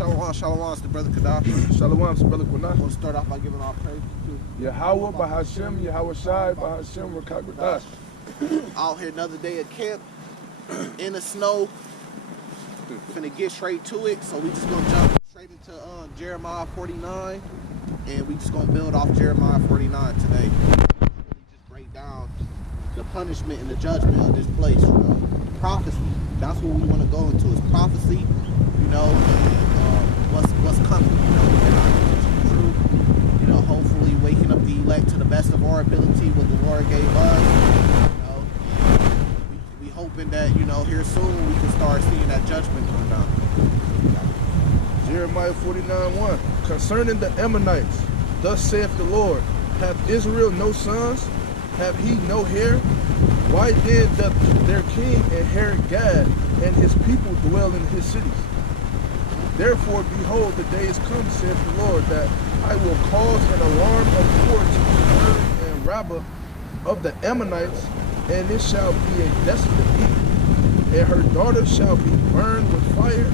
Shalom, shalom, it's the brother Kadash. Shalom, it's the brother Quanah. We'll start off by giving our praise to Yahweh, Bahashem, Yahweh Shai, Bahashem, Rakagadash. Out here another day at camp, in the snow. Finna get straight to it, so we just gonna jump straight into Jeremiah 49, and we just gonna build off Jeremiah 49 today. Really just break down the punishment and the judgment of this place, you know. Prophecy, that's what we want to go into, is prophecy, you know, and what's coming, you know. We're not going to the truth, you know, hopefully waking up the elect to the best of our ability, what the Lord gave us, you know. We hoping that, you know, here soon we can start seeing that judgment come down. Jeremiah 49:1. Concerning the Ammonites, thus saith the Lord, hath Israel no sons? Have he no hair? Why then doth their king inherit Gad, and his people dwell in his cities? Therefore, behold, the day is come, saith the Lord, that I will cause an alarm of war to be heard in Rabbah of the Ammonites, and it shall be a desolate heap, and her daughters shall be burned with fire.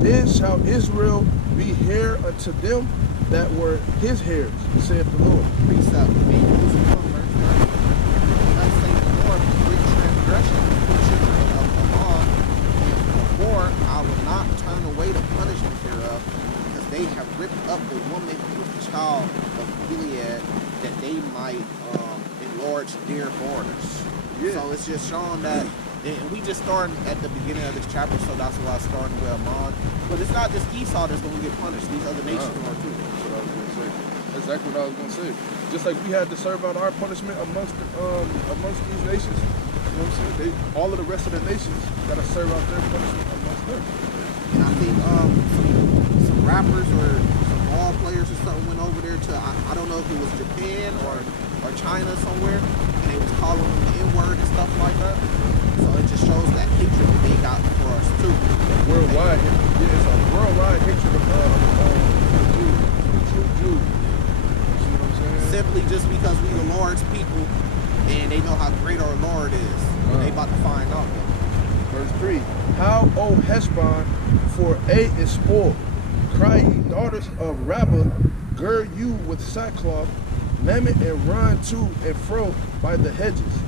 Then shall Israel be heir unto them that were his heirs, saith the Lord. Precept. Let's say the Lord with transgression of the law, for I will not turn away the punishment thereof, because they have ripped up the woman who was the child of Gilead, that they might enlarge their borders. Yeah. So it's just showing that. And we just starting at the beginning of this chapter, so that's why I'm starting with Ammon. But it's not just Esau that's going to get punished. These other nations are too. That's what I was going to say. That's exactly what I was going to say. Just like we had to serve out our punishment amongst these nations. You know what I'm saying? All of the rest of the nations got to serve out their punishment amongst them. And I think some rappers or some ball players or something went over there to, I don't know if it was Japan or China somewhere, and they was calling them the N-word and stuff like that. So it just shows that hatred that they got for us too. Worldwide, it's a worldwide hatred of the true Jew. You see what I'm saying? Simply just because we the Lord's people, and they know how great our Lord is. They about to find out. Verse 3. How, O Heshbon, for A is spoiled. Cry ye daughters of Rabbah, gird you with sackcloth, lament and run to and fro by the hedges.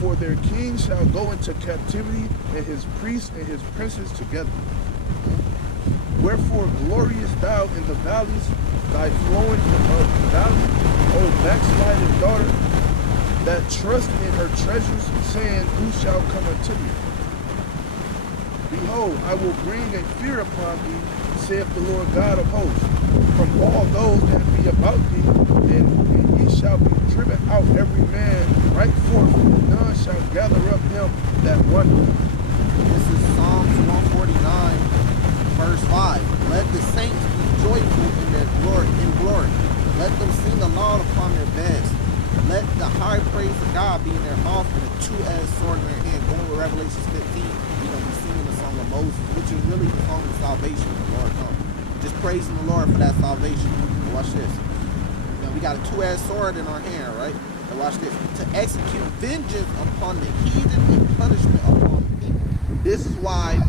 For their king shall go into captivity, and his priests and his princes together. Wherefore glorious thou in the valleys, thy flowing of the valley, O backsliding daughter, that trust in her treasures, saying, who shall come unto me? Behold, I will bring a fear upon thee, saith the Lord God of hosts, from all those that be about thee, and ye shall be driven out every man right forth, and none shall gather up him that wander. This is Psalms 149, verse 5. Let the saints be joyful in their glory, Let them sing aloud upon their beds. Let the high praise of God be in their mouth and a two-edged sword in their hand. Going with Revelation 15, we're going to be singing the song of Moses, which is really the song of salvation when the Lord comes. Just praising the Lord for that salvation. And watch this. Now, we got a two-edged sword in our hand, right? And watch this. To execute vengeance upon the heathen and punishment upon the people. This is why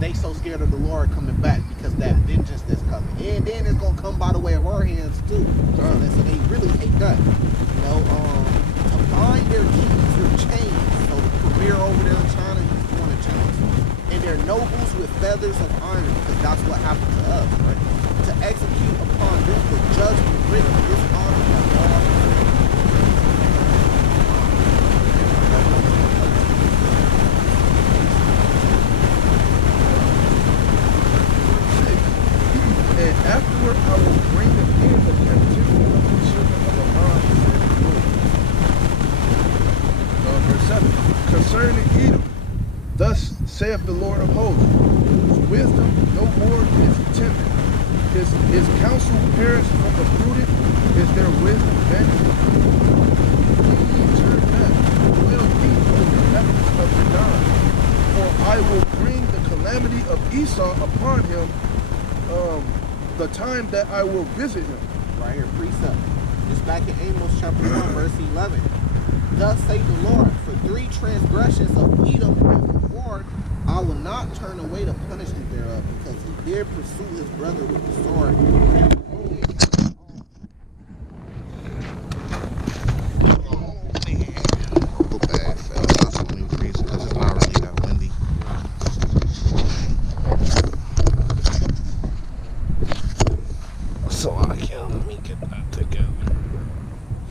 they so scared of the Lord coming back, because that vengeance that's coming. And then it's going to come by the way of our hands, too. So they really hate that. You know, to bind their kings with chains. So the premier over there in China, he's going to chains. And their nobles with feathers of iron, because that's what happened to us, right? To execute upon them the judgment written dishonor and law. And afterward I will bring them in the captivity of the children of Ammon, saith the Lord. Verse 7. Concerning Edom, thus saith the Lord of hosts, whose wisdom no more is tempted. His counsel perished from the prudent, is their wisdom vanished. Ye turn back, will eat of the heavens of the God. For I will bring the calamity of Esau upon him, the time that I will visit him. Right here, precept. It's back in Amos chapter 1, verse 11. Thus saith the Lord, for 3 transgressions of Edom before I I will not turn away the punishment thereof, because he did pursue his brother with the sword.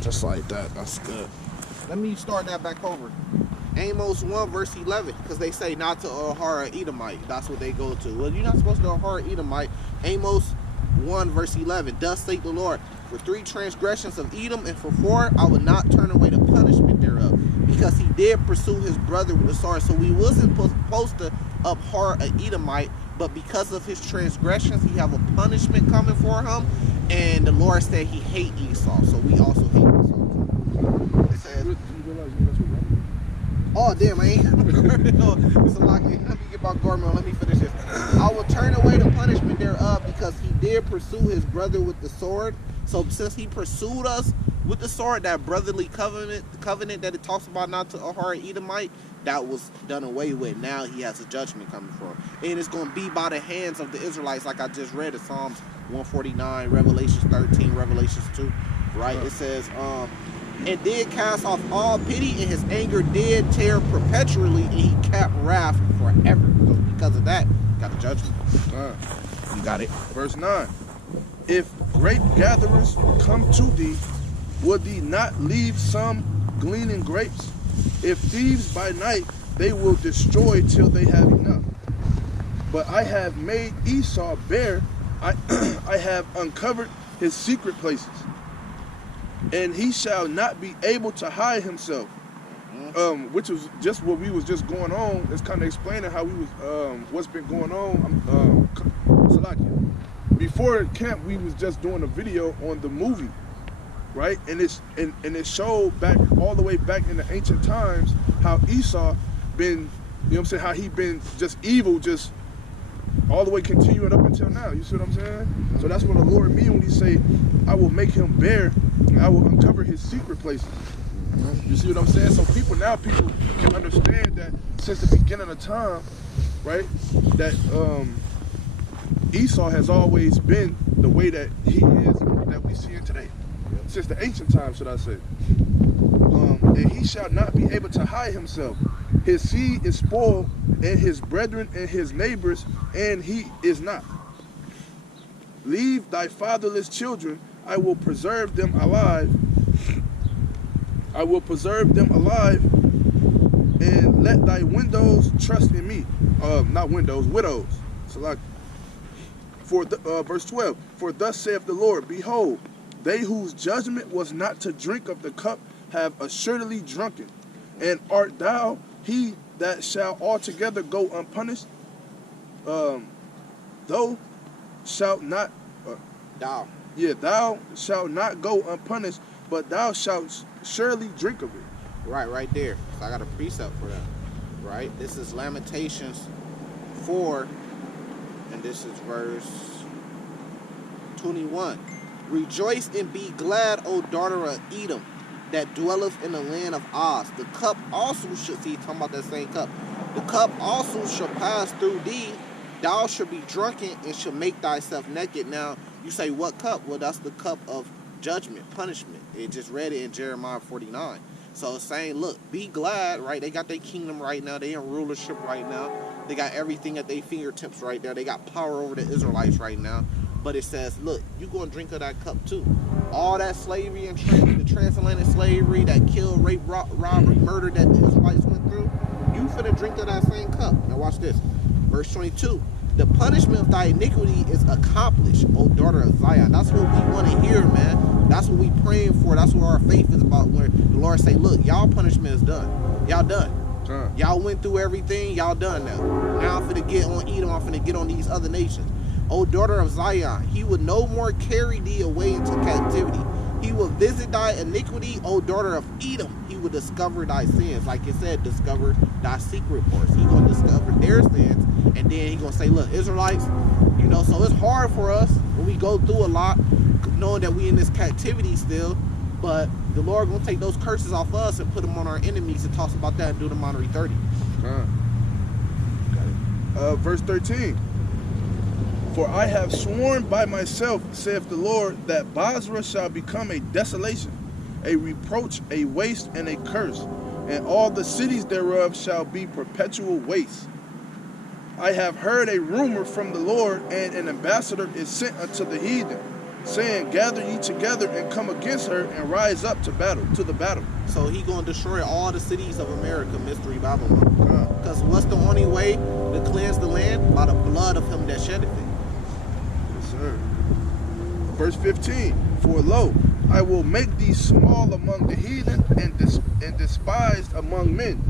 Just like that. That's good. Let me start that back over. Amos 1 verse 11, because they say not to Ahara Edomite. That's what they go to. Well, you're not supposed to Ahara Edomite. Amos 1 verse 11. Thus saith the Lord, for 3 transgressions of Edom, and for 4 I will not turn away the punishment thereof, because he did pursue his brother with the sword. So we wasn't supposed to abhor an Edomite, but because of his transgressions, he have a punishment coming for him. And the Lord said he hate Esau, so we also hate Esau too. It says, oh damn, I ain't. So like, let me get my garment on. Let me finish this. I will turn away the punishment thereof, because he did pursue his brother with the sword. So since he pursued us with the sword, that brotherly covenant that it talks about not to Ahara Edomite, that was done away with. Now he has a judgment coming for him, and it's going to be by the hands of the Israelites, like I just read in Psalms 149, Revelations 13, Revelations 2, right? It says, and did cast off all pity, and his anger did tear perpetually, and he kept wrath forever. So because of that, got a judgment. You got it. Verse 9. If grape gatherers come to thee, would thee not leave some gleaning grapes? If thieves by night, they will destroy till they have enough. But I have made Esau bare, I have uncovered his secret places, and he shall not be able to hide himself. Which was just what we was just going on. It's kind of explaining how we was what's been going on. Salakia. Before camp, we was just doing a video on the movie, right? And it showed back all the way back in the ancient times how Esau been, you know what I'm saying, how he been just evil, just all the way continuing up until now. You see what I'm saying? So that's what the Lord mean when he say, I will make him bare, and I will uncover his secret places. You see what I'm saying? So people can understand that since the beginning of time, right, that Esau has always been the way that he is, that we see it today. Since the ancient times, should I say. And he shall not be able to hide himself. His seed is spoiled, and his brethren and his neighbors, and he is not. Leave thy fatherless children, I will preserve them alive. I will preserve them alive, and let thy widows trust in me. Not windows, widows. So like, verse 12, for thus saith the Lord, behold, they whose judgment was not to drink of the cup have assuredly drunken. And art thou he that shall altogether go unpunished? Thou shalt not, thou shalt not go unpunished, but thou shalt surely drink of it. Right there. So I got a precept for that. Right? This is Lamentations 4, and this is verse 21. Rejoice and be glad, O daughter of Edom, that dwelleth in the land of Oz. The cup also shall, see, talking about that same cup. The cup also shall pass through thee. Thou shalt be drunken and shall make thyself naked. Now, you say, what cup? Well, that's the cup of judgment, punishment. It just read it in Jeremiah 49. So it's saying, look, be glad, right? They got their kingdom right now. They in rulership right now. They got everything at their fingertips right there. They got power over the Israelites right now. But it says, look, you going to drink of that cup too. All that slavery and the transatlantic slavery, that kill, rape, robbery, murder that the Israelites went through, you finna drink of that same cup. Now watch this. Verse 22. The punishment of thy iniquity is accomplished, O daughter of Zion. That's what we want to hear, man. That's what we praying for. That's what our faith is about. Where the Lord say, look, y'all punishment is done. Y'all done. Y'all went through everything. Y'all done now. Now I'm finna get on Edom. I'm finna get on these other nations. O daughter of Zion, he would no more carry thee away into captivity. He will visit thy iniquity, O daughter of Edom. He will discover thy sins. Like it said, discover thy secret parts. He gonna discover their sins, and then he gonna say, look, Israelites, you know, so it's hard for us when we go through a lot, knowing that we in this captivity still, but the Lord gonna take those curses off us and put them on our enemies and talk about that in Deuteronomy 30. Got it. verse 13. For I have sworn by myself, saith the Lord, that Basra shall become a desolation, a reproach, a waste, and a curse, and all the cities thereof shall be perpetual waste. I have heard a rumor from the Lord, and an ambassador is sent unto the heathen, saying, gather ye together and come against her, and rise up to the battle. So he gonna destroy all the cities of America, Mystery Babylon. Because what's the only way to cleanse the land? By the blood of him that sheddeth it. Yes, sir. Verse 15. For lo, I will make thee small among the heathen, and despised among men.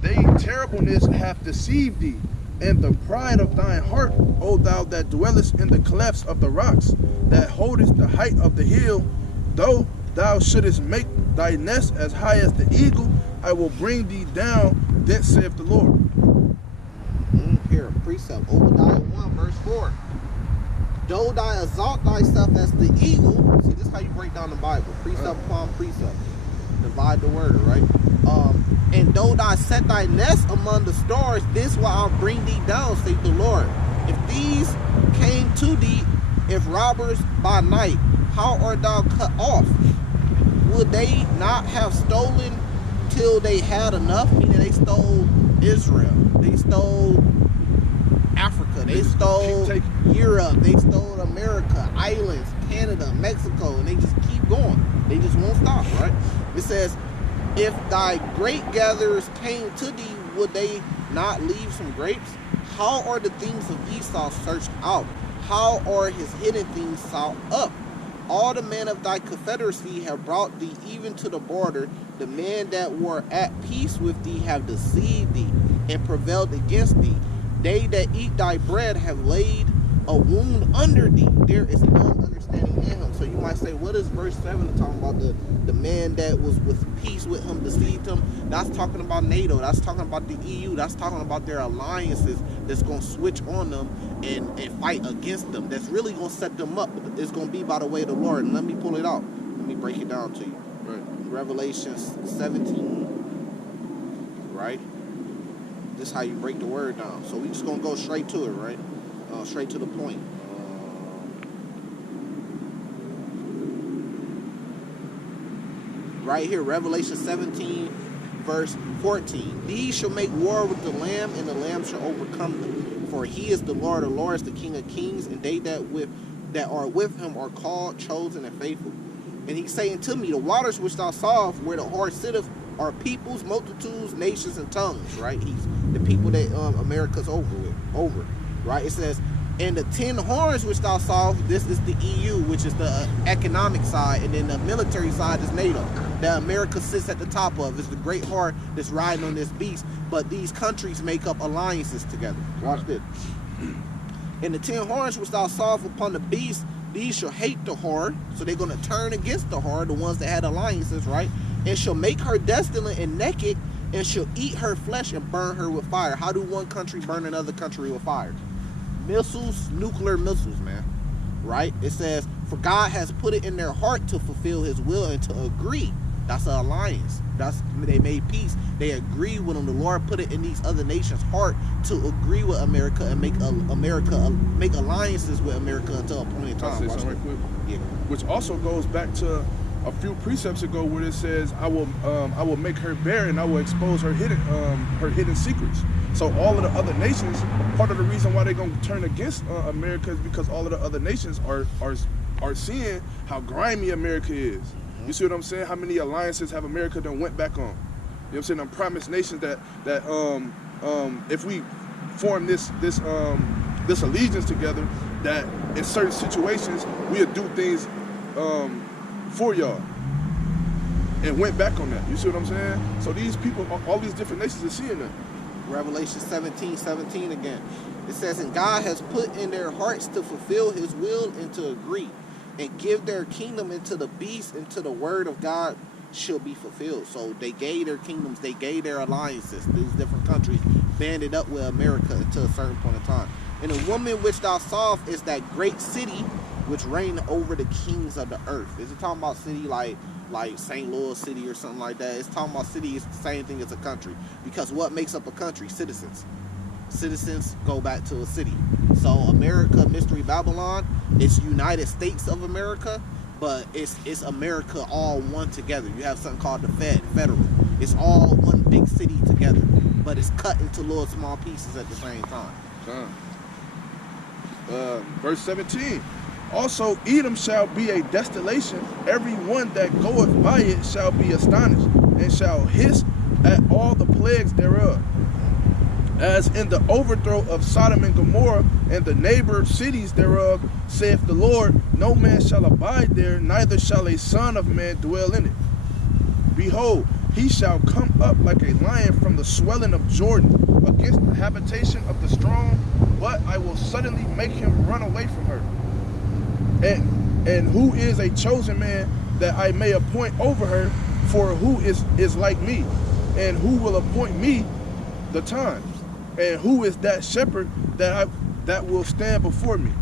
They terribleness hath deceived thee, and the pride of thine heart, O thou that dwellest in the clefts of the rocks, that holdest the height of the hill, though thou shouldest make thy nest as high as the eagle, I will bring thee down, thence saith the Lord. Here, precept, Obadiah 1, verse 4. Though thou exalt thyself as the eagle, see, this is how you break down the Bible, precept upon precept. Divide the word, right? And though thou set thy nest among the stars, this will I bring thee down, saith the Lord. If these came to thee, if robbers by night, how art thou cut off? Would they not have stolen till they had enough? Meaning they stole Israel, they stole Africa, they stole Europe, they stole America, islands, Canada, Mexico, and they just keep going. They just won't stop, right? It says, if thy grape gatherers came to thee, would they not leave some grapes? How are the things of Esau searched out? How are his hidden things sought up? All the men of thy confederacy have brought thee even to the border. The men that were at peace with thee have deceived thee and prevailed against thee. They that eat thy bread have laid a wound under thee. There is none understanding in him. So you might say, what is verse 7 talking about? The man that was with peace with him deceived him. That's talking about NATO. That's talking about the EU. That's talking about their alliances that's going to switch on them and fight against them. That's really going to set them up. It's going to be by the way of the Lord. And let me pull it out. Let me break it down to you. Right. Revelation 17. Right? This is how you break the word down. So we just going to go straight to it, right? Straight to the point. Right here, Revelation 17, verse 14. These shall make war with the Lamb, and the Lamb shall overcome them. For he is the Lord of lords, the King of kings, and they that are with him are called, chosen, and faithful. And he's saying to me, the waters which thou sawest, where the horse sitteth, are peoples, multitudes, nations, and tongues. Right? He's the people that America's over. Right? It says, and the 10 horns which thou sawest, this is the EU, which is the economic side, and then the military side is NATO, that America sits at the top of. It's the great heart that's riding on this beast, but these countries make up alliances together. Watch this. And the 10 horns which thou sawest upon the beast, these shall hate the whore, so they're going to turn against the whore, the ones that had alliances, right? And shall make her desolate and naked, and shall eat her flesh and burn her with fire. How do one country burn another country with fire? Missiles, nuclear missiles, man. Right? It says, for God has put it in their heart to fulfill his will and to agree. That's an alliance. They made peace. They agree with him. The Lord put it in these other nations' heart to agree with America and make alliances with America until a point in time. Right quick? Yeah. Which also goes back to a few precepts ago where it says, I will make her bare, and I will expose her hidden secrets. So all of the other nations, part of the reason why they're gonna turn against America is because all of the other nations are seeing how grimy America is. You see what I'm saying? How many alliances have America done went back on? You know what I'm saying? I'm promised nations that if we form this allegiance together, that in certain situations we'll do things for y'all, and went back on that. You see what I'm saying? So these people, all these different nations are seeing that. Revelation 17:17 again. It says, and God has put in their hearts to fulfill his will and to agree, and give their kingdom into the beast, until the word of God shall be fulfilled. So they gave their kingdoms, they gave their alliances. These different countries banded up with America until a certain point in time. And the woman which thou sawest is that great city which reigned over the kings of the earth. Is it talking about city like St. Louis City or something like that? It's talking about city is the same thing as a country. Because what makes up a country? Citizens. citizens go back to a city. So America, Mystery Babylon, it's United States of America, but it's America all one together. You have something called the federal. It's all one big city together, but it's cut into little small pieces at the same time. Verse 17. Also Edom shall be a desolation, every one that goeth by it shall be astonished, and shall hiss at all the plagues thereof. As in the overthrow of Sodom and Gomorrah, and the neighbor cities thereof, saith the Lord, no man shall abide there, neither shall a son of man dwell in it. Behold, he shall come up like a lion from the swelling of Jordan, against the habitation of the strong, but I will suddenly make him run away from her. And who is a chosen man that I may appoint over her, for who is like me, and who will appoint me the times, and who is that shepherd that will stand before me?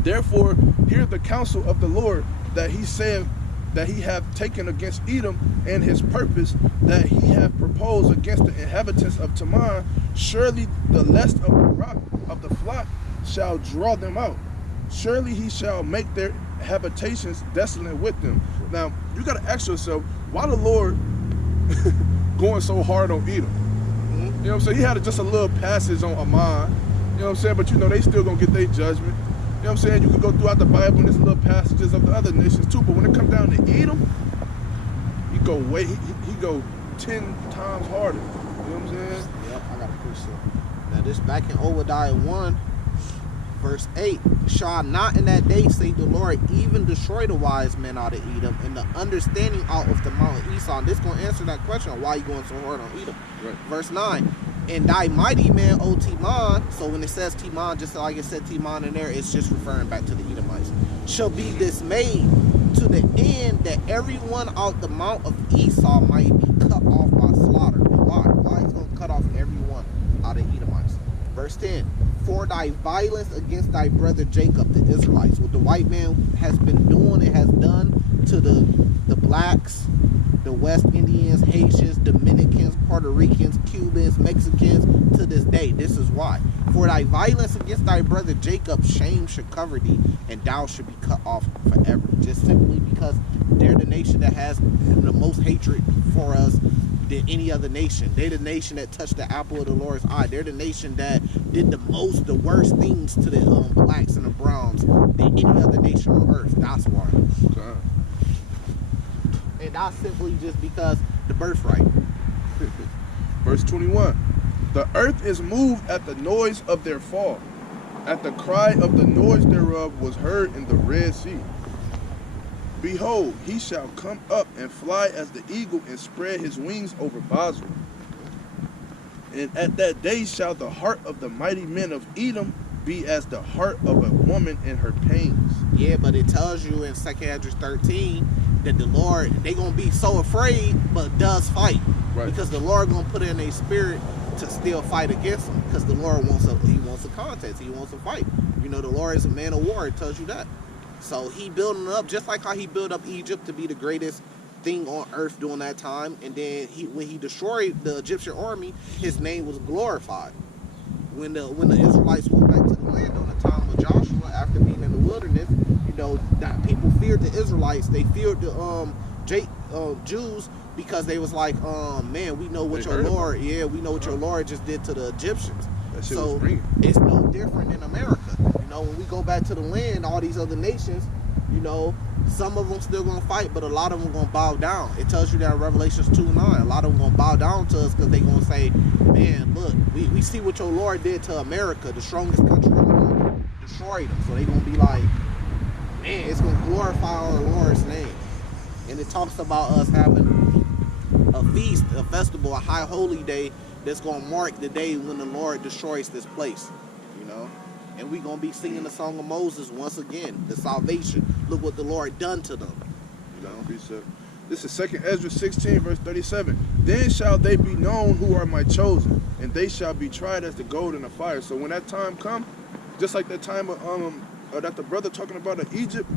Therefore hear the counsel of the Lord that he said that he hath taken against Edom, and his purpose that he hath proposed against the inhabitants of Teman. Surely the lest of the rock of the flock shall draw them out. Surely he shall make their habitations desolate with them. Now, you got to ask yourself, why the Lord going so hard on Edom? You know what I'm saying? He had just a little passage on Ammon. You know what I'm saying? But you know, they still going to get their judgment. You know what I'm saying? You can go throughout the Bible and there's little passages of the other nations too. But when it comes down to Edom, he go 10 times harder. You know what I'm saying? Yep, I got to push it. Now this back in Obadiah 1. Verse 8, shall not in that day, say the Lord, even destroy the wise men out of Edom, and the understanding out of the Mount Esau. And this going to answer that question, why you going so hard on Edom. Right. Verse 9, and thy mighty man, O Teman, so when it says Teman, just like it said Teman in there, it's just referring back to the Edomites, shall be dismayed to the end that everyone out the Mount of Esau might be cut off by slaughter. And why? Why is going to cut off everyone out of Edomites? Verse 10, for thy violence against thy brother Jacob, the Israelites. What the white man has been doing, it has done to the blacks, the West Indians, Haitians, Dominicans, Puerto Ricans, Cubans, Mexicans, to this day. This is why. For thy violence against thy brother Jacob, shame should cover thee, and thou should be cut off forever. Just simply because they're the nation that has the most hatred for us than any other nation. They're the nation that touched the apple of the Lord's eye. They're the nation that did the worst things to the blacks and the browns than any other nation on earth. That's why. Okay. And that's simply just because the birthright. Verse 21. The earth is moved at the noise of their fall. At the cry of the noise thereof was heard in the Red Sea. Behold, he shall come up and fly as the eagle and spread his wings over Basra. And at that day shall the heart of the mighty men of Edom be as the heart of a woman in her pains. Yeah, but it tells you in 2 Esdras 13 that the Lord, they going to be so afraid, but does fight. Right. Because the Lord going to put in a spirit to still fight against them. Because the Lord wants a contest. He wants a fight. You know, the Lord is a man of war. It tells you that. So he building up, just like how he built up Egypt to be the greatest thing on earth during that time. And then when he destroyed the Egyptian army, his name was glorified. When the Israelites went back to the land during the time of Joshua, after being in the wilderness, you know, that people feared the Israelites. They feared the Jews because they was like, man, we know what your Lord, we know what your Lord just did to the Egyptians. So it's no different in America. You know, when we go back to the land, all these other nations, you know, some of them still gonna fight, but a lot of them gonna bow down. It tells you that in Revelations 2:9, a lot of them gonna bow down to us because they gonna say, man, look, we see what your Lord did to America, the strongest country on earth, destroyed them. So they gonna be like, man, it's gonna glorify our Lord's name. And it talks about us having a feast, a festival, a high holy day that's gonna mark the day when the Lord destroys this place, you know. And we're going to be singing the song of Moses once again, the salvation. Look what the Lord done to them. You know? This is 2 Esdras 16, verse 37. Then shall they be known who are my chosen, and they shall be tried as the gold in the fire. So when that time come, just like that time of that the brother talking about in Egypt,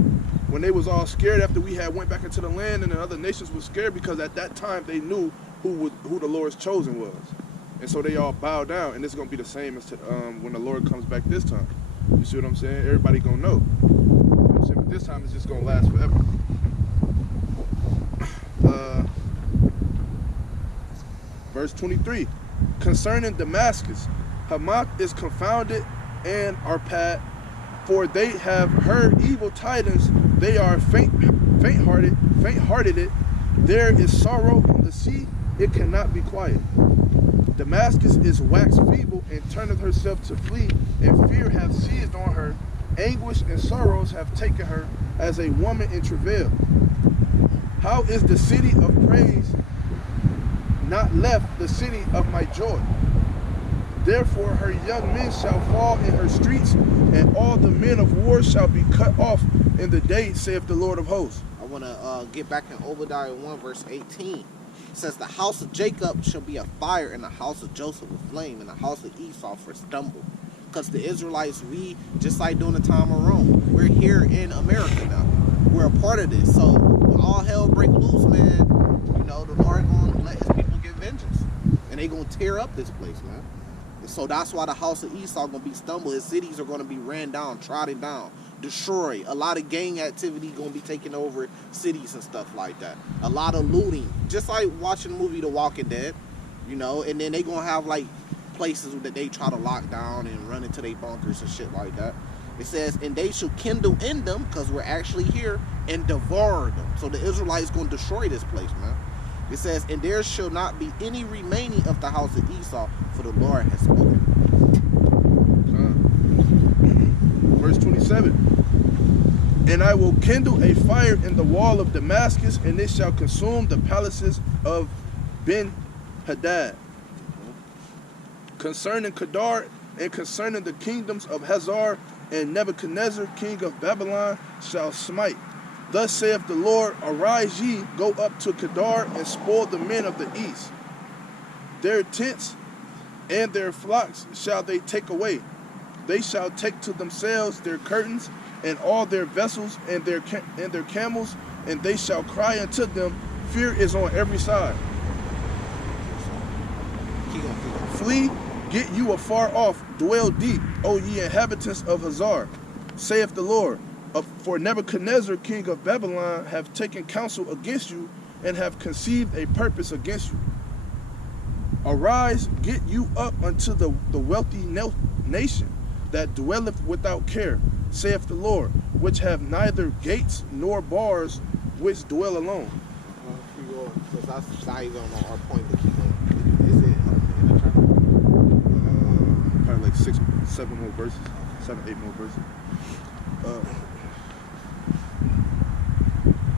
when they was all scared after we had went back into the land, and the other nations was scared because at that time they knew who the Lord's chosen was. And so they all bow down, and it's going to be the same as when the Lord comes back this time. You see what I'm saying? Everybody going to know. You know what I'm saying? But this time it's just going to last forever. Verse 23. Concerning Damascus, Hamath is confounded, and Arpad, for they have heard evil tidings. They are faint-hearted. There is sorrow on the sea, it cannot be quiet. Damascus is waxed feeble and turneth herself to flee, and fear hath seized on her. Anguish and sorrows have taken her as a woman in travail. How is the city of praise not left the city of my joy? Therefore her young men shall fall in her streets, and all the men of war shall be cut off in the day, saith the Lord of hosts. I want to get back in Obadiah 1 verse 18. It says, the house of Jacob shall be a fire, and the house of Joseph a flame, and the house of Esau for stumble. Because the Israelites, we, just like during the time of Rome, we're here in America now. We're a part of this. So when all hell break loose, man, you know, the Lord going to let his people get vengeance. And they going to tear up this place, man. And so that's why the house of Esau going to be stumbled. His cities are going to be ran down, trodden down, destroyed. A lot of gang activity going to be taking over cities and stuff like that. A lot of looting. Just like watching the movie The Walking Dead, you know, and then they going to have like places that they try to lock down and run into their bunkers and shit like that. It says, and they shall kindle in them, because we're actually here, and devour them. So the Israelites going to destroy this place, man. It says, and there shall not be any remaining of the house of Esau, for the Lord has spoken. Verse 27. And I will kindle a fire in the wall of Damascus, and it shall consume the palaces of Ben-Hadad. Concerning Kedar, and concerning the kingdoms of Hazar, and Nebuchadnezzar, king of Babylon, shall smite. Thus saith the Lord, arise ye, go up to Kedar, and spoil the men of the east. Their tents and their flocks shall they take away. They shall take to themselves their curtains, and all their vessels, and their camels, and they shall cry unto them. Fear is on every side. Flee, get you afar off, dwell deep, O ye inhabitants of Hazar, saith the Lord. For Nebuchadnezzar, king of Babylon, have taken counsel against you, and have conceived a purpose against you. Arise, get you up unto the wealthy nation that dwelleth without care, saith the Lord, which have neither gates nor bars, which dwell alone. So that's not even on our point to keep on. Is it in the chapter? Probably like 6, 7 more verses. 7, 8 more verses.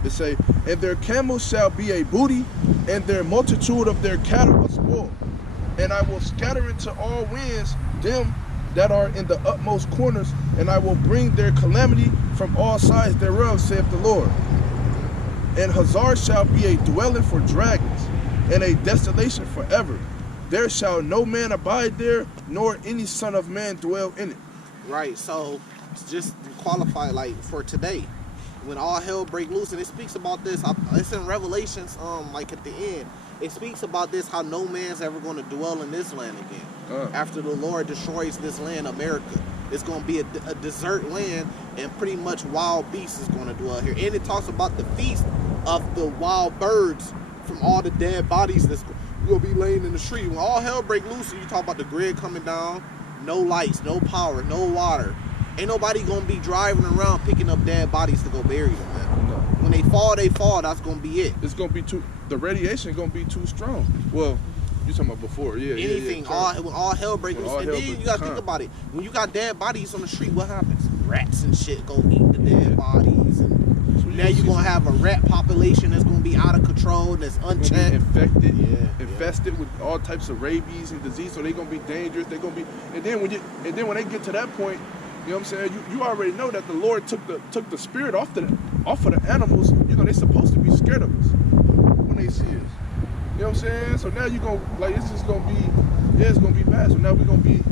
It say, and their camels shall be a booty, and their multitude of their cattle a spoil. And I will scatter into all winds them that are in the utmost corners, and I will bring their calamity from all sides thereof, saith the Lord. And Hazar shall be a dwelling for dragons, and a desolation forever. There shall no man abide there, nor any son of man dwell in it. Right, so just qualify like for today, when all hell break loose, and it speaks about this. It's in Revelations, like at the end. It speaks about this, how no man's ever going to dwell in this land again. After the Lord destroys this land, America, it's going to be a desert land, and pretty much wild beasts is going to dwell here. And it talks about the feast of the wild birds from all the dead bodies that's going to be laying in the street. When all hell break loose, and you talk about the grid coming down, no lights, no power, no water. Ain't nobody going to be driving around picking up dead bodies to go bury them, man. No. When they fall, that's going to be it. It's going to be the radiation going to be too strong. Well, you talking about before, yeah. Anything, yeah, when all hell breaks loose. And then you got to think about it. When you got dead bodies on the street, what happens? Rats and shit go eat the dead bodies. And so now you're going to have a rat population that's going to be out of control, that's unchecked. Infested with all typs of rabies and disease, so they're going to be dangerous. They're going to be, and then when they get to that point, you know what I'm saying? You already know that the Lord took the spirit off of the animals. You know, they're supposed to be scared of us when they see us. You know what I'm saying? So now you're going to, like, it's just going to be, it's going to be bad. So now we're going to be,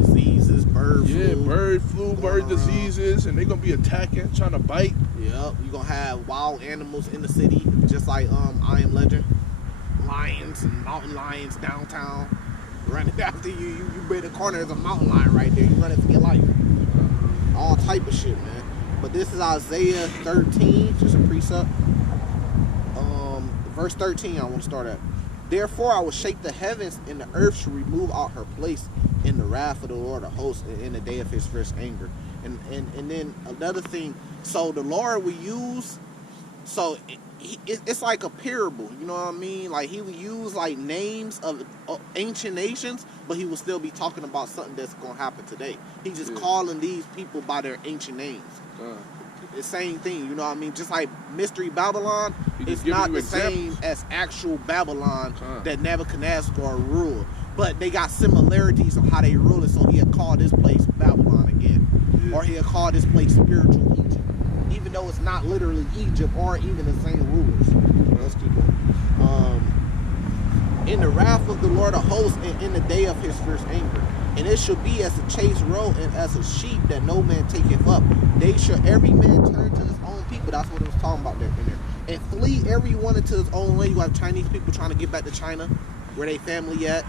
diseases, bird flu. Yeah, bird flu, bird diseases, and they're going to be attacking, trying to bite. Yep, you're going to have wild animals in the city, just like I Am Legend. lions and mountain lions downtown running after you. You bring the corner, there's a mountain lion right there. You running for your life. All type of shit, man. But this is Isaiah 13, just a precept. Verse 13, I want to start at. Therefore I will shake the heavens, and the earth shall remove out her place in the wrath of the Lord of hosts in the day of his fierce anger. And then another thing, so the Lord will use, so it's like a parable, you know what I mean? Like he will use like names of ancient nations, but he will still be talking about something that's going to happen today. He's just calling these people by their ancient names. The same thing, you know what I mean? Just like Mystery Babylon, it's not the same as actual Babylon that Nebuchadnezzar ruled. But they got similarities of how they rule it, so he'll call this place Babylon again. Or he'll call this place spiritual Egypt. Even though it's not literally Egypt or even the same rulers. Let's keep going. In the wrath of the Lord of hosts and in the day of his fierce anger. And it shall be as a chased roe and as a sheep that no man taketh up. They shall every man turn to his own people. That's what it was talking about there. And flee every one into his own way. You have Chinese people trying to get back to China, where they family at.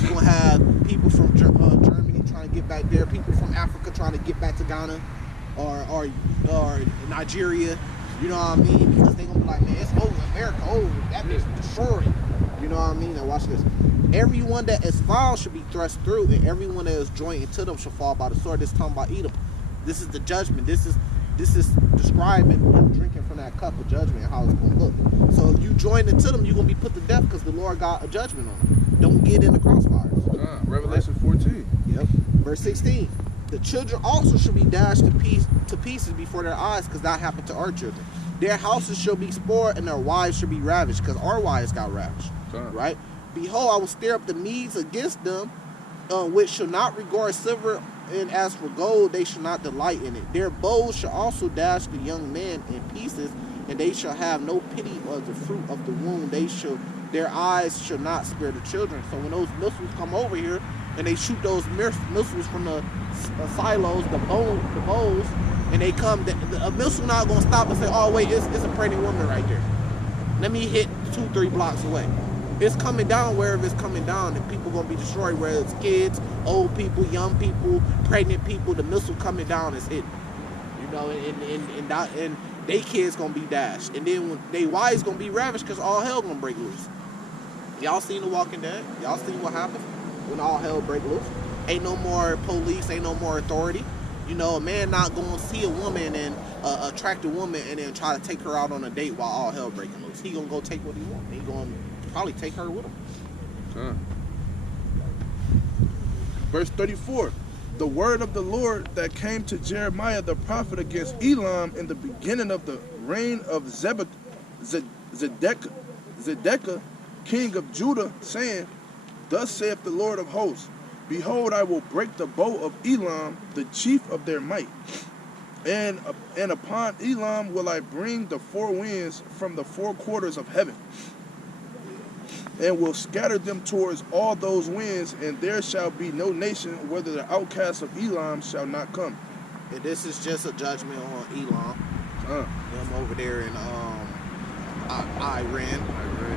You're going to have people from Germany trying to get back there. People from Africa trying to get back to Ghana or Nigeria. You know what I mean? Because they're going to be like, man, it's over. America over. That bitch destroyed. You know what I mean? Now watch this. Everyone that is foul should be thrust through, and everyone that is joined into them shall fall by the sword. This is talking about Edom. This is the judgment. This is describing them drinking from that cup of judgment and how it's going to look. So if you join into them, you're going to be put to death because the Lord got a judgment on them. Don't get in the crossfires. Revelation 14. Yep. Verse 16. The children also shall be dashed to pieces before their eyes, because that happened to our children. Their houses shall be spoiled, and their wives shall be ravished, because our wives got ravished. Right? Behold, I will stir up the Medes against them, which shall not regard silver, and as for gold, they shall not delight in it. Their bows shall also dash the young men in pieces, and they shall have no pity of the fruit of the womb. Their eyes shall not spare the children. So when those missiles come over here, and they shoot those missiles from the silos, the bows, and they come, a missile not going to stop and say, oh wait, it's a pregnant woman right there. Let me hit 2-3 blocks away. It's coming down wherever it's coming down, and people going to be destroyed, whether it's kids, old people, young people, pregnant people. The missile coming down is hitting. You know, and they kids going to be dashed. And then when they wives going to be ravished, because all hell going to break loose. Y'all seen The Walking Dead? Y'all seen what happens when all hell break loose? Ain't no more police, ain't no more authority. You know, a man not going to see a woman and attract a woman and then try to take her out on a date while all hell breaking loose. He going to go take what he wants. He going to probably take her with him. Verse 34. The word of the Lord that came to Jeremiah the prophet against Elam in the beginning of the reign of Zedekiah, king of Judah, saying, Thus saith the Lord of hosts, Behold, I will break the bow of Elam, the chief of their might. And upon Elam will I bring the four winds from the four quarters of heaven, and will scatter them towards all those winds, and there shall be no nation whether the outcasts of Elam shall not come. And this is just a judgment on Elam. Them over there in Iran.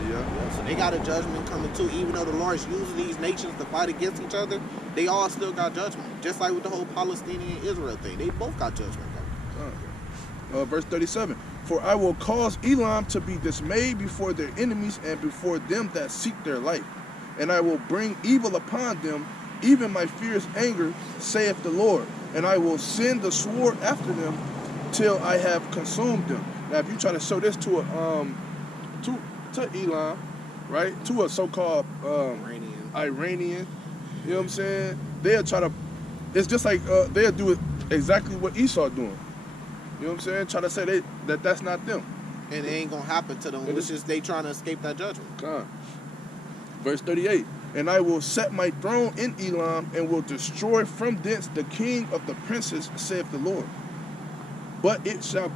Yeah. So they got a judgment coming too. Even though the Lord's using these nations to fight against each other, they all still got judgment. Just like with the whole Palestinian Israel thing, they both got judgment coming. Verse 37. For I will cause Elam to be dismayed before their enemies and before them that seek their life. And I will bring evil upon them, even my fierce anger, saith the Lord. And I will send the sword after them till I have consumed them. Now, if you try to show this to Elam, right, to a so-called Iranian, you know what I'm saying? They'll try to. It's just like they'll do it exactly what Esau doing. You know what I'm saying? Try to say that's not them. And it ain't going to happen to them. It's just they trying to escape that judgment. Verse 38. And I will set my throne in Elam, and will destroy from thence the king of the princes, saith the Lord. But it shall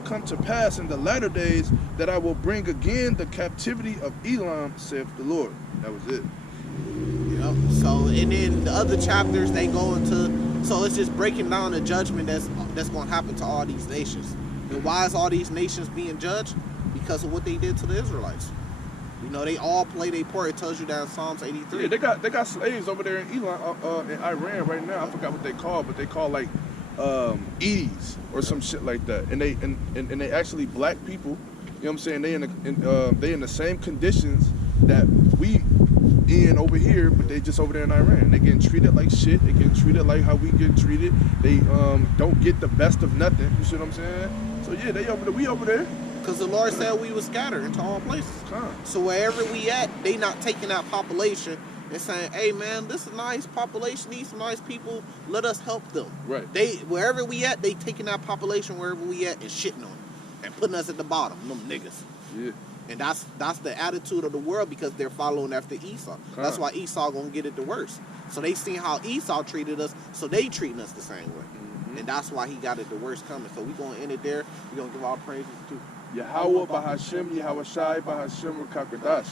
come to pass in the latter days that I will bring again the captivity of Elam, saith the Lord. That was it. Yep. So, and then the other chapters, they go into... So it's just breaking down the judgment that's going to happen to all these nations. And why is all these nations being judged? Because of what they did to the Israelites. You know, they all play their part. It tells you that in Psalms 83. Yeah, they got slaves over there in in Iran right now. I forgot what they call, but they call like Edis or some shit like that. And they actually black people. You know what I'm saying? They in the same conditions that we in over here, but they just over there in Iran. They getting treated like shit. They getting treated like how we get treated. They don't get the best of nothing. You see what I'm saying? So yeah, they over there. We over there. Because the Lord said we were scattered into all places. So wherever we at, they not taking that population and saying, hey man, this is a nice population, these some nice people, let us help them. Right. Wherever we at, they taking that population wherever we at and shitting on them and putting us at the bottom, them niggas. Yeah. And that's the attitude of the world because they're following after Esau. That's why Esau gonna get it the worst. So they seen how Esau treated us, so they treating us the same way. And that's why he got it the worst coming. So we gonna end it there. We gonna give all praises to Yahweh Bahashem, Yahweh Shai Bahashem Rakakadash.